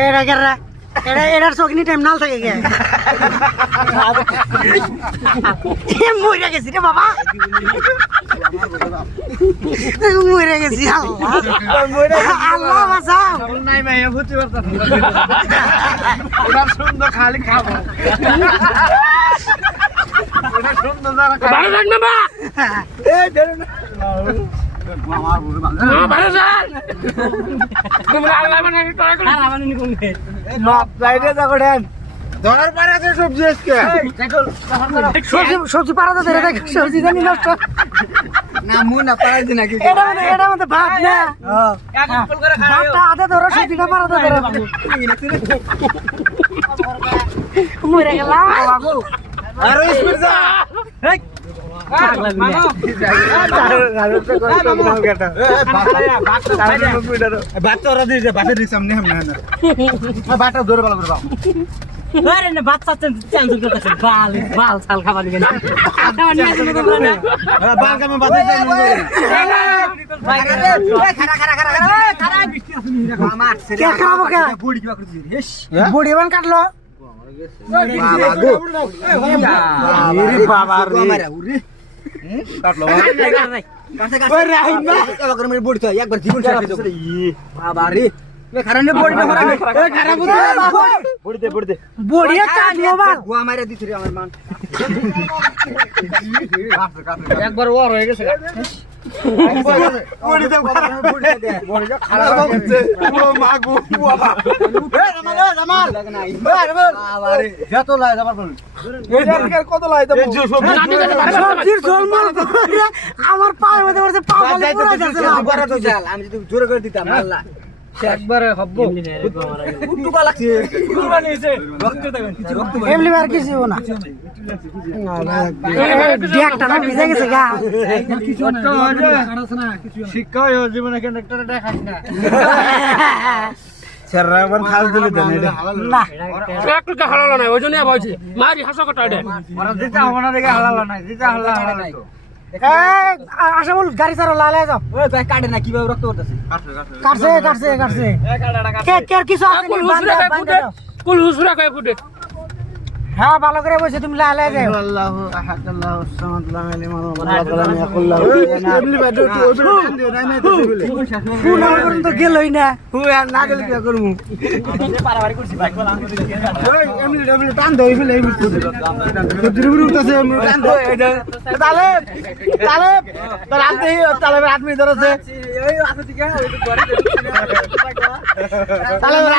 এরা কেরা এটার চোখনি টাইম নাল থাকে গে মরে গেছি রে বাবা মরে গেছি আল্লাহ বাঁচাও নাই ভাই বুঝতে পারতাম ওটা সুন্দর খালি খাবো ওটা সুন্দর যারা ভালো থাক না বা এই ধরো না ভালো থাক তোমরা আল্লাহ মানে ট্রাই করো আর মানে কোন কে নক সাইডে যাও দেন ধরার পরে আছে সবজি আজকে সবজি পাড়াতে ধরে দেখ সবজি জানি নষ্ট না মুন না পাড়াই দি নাকি এটা মধ্যে ভাত না এক ফুল করে ভাতটা হাতে ধরো সবজিটা পাড়াতে ধরো মরে গেলাম আর স্পিড যা বাচ্চা ওরা দিয়ে বাচ্চা দিক সামনে হামনে না বাচ্চা ধরে ভালো করে দাও আরে না বাচ্চা চাঞ্চুর করতেছে বাল ছাল খাবার দিবেন খাবার নিয়ে আসলে তো না বাল কামে বাদে চাই খারা বৃষ্টি আছে আমার কে খাবো কে বুড়ি কিবা করছিস হেস বুড়ি বান কাটলো বাবা রে কাটলো ওই রাহিম না এবার করে মেরে বুড়ি তো একবার জীবন শেষ করে দেব বাবা রে এ খারানে বুড়ি না খারানে এ খারাপ বুড়ি দে বুড়ি কাটলো বা গোয়া মাইরা দিছ রে আমার মান একবার ওর হয়ে গেছে বুড়ি দে বুড়ি খারাপ হচ্ছে ও মাগু বাবা এ জামাল বাবা রে যত লাই যাবার বল এই জায়গায় কত লাই দেব সবজির ঝোলমল আমার পায়ের মধ্যে পড়ছে পা বলে পুরো যাচ্ছে না বড় তো জাল আমি যদি জোরে করে দিতাম আল্লাহ একবারে হব্বো উত্তুকা লাগছে কুরবানি হইছে রক্ত দেবেন কিছু রক্ত এমনি আর কিছু না দেখটা না ভিজে গেছে গা কিছু না শিক্ষা জীবনে কেন একটা দেখাস না সেরাবার খাস দিলে দেন এটা না একটু কা হালাল নাই ওই জন্য বলছি মারি হাসো কটা এটা ওরা দিতে হবে না দেখে হালাল নাই দিতে হালাল নাই আশা বল গাড়ি চালা লালে যাও ওই ভাই কাটে না কিভাবে রক্ত করতেছে কাটছে কে কে কিছু আছে নি কুল হুসরা কয় ফুটে হ্যাঁ ভালো করে বসে তুমি লালে যাও আল্লাহু আহাদ আল্লাহু সামাদ লাম ইয়ালিম ওয়ালাম ইয়াকুল লাহু এমনি বাদু তো নাই নাই তো বলে কোন পর্যন্ত গেলই না হুই আর না গেলে কি করব পারাবাড়ি করছি ভাই বল আমি ওই এমনি টান দই ফেলে এই মুখ তো দিরুর উঠতেছে এমনি টান দই এটা তালে তার আনতে তালে হাত মি ধরেছে এই আছে ঠিক আছে ওই তো ঘরে তালে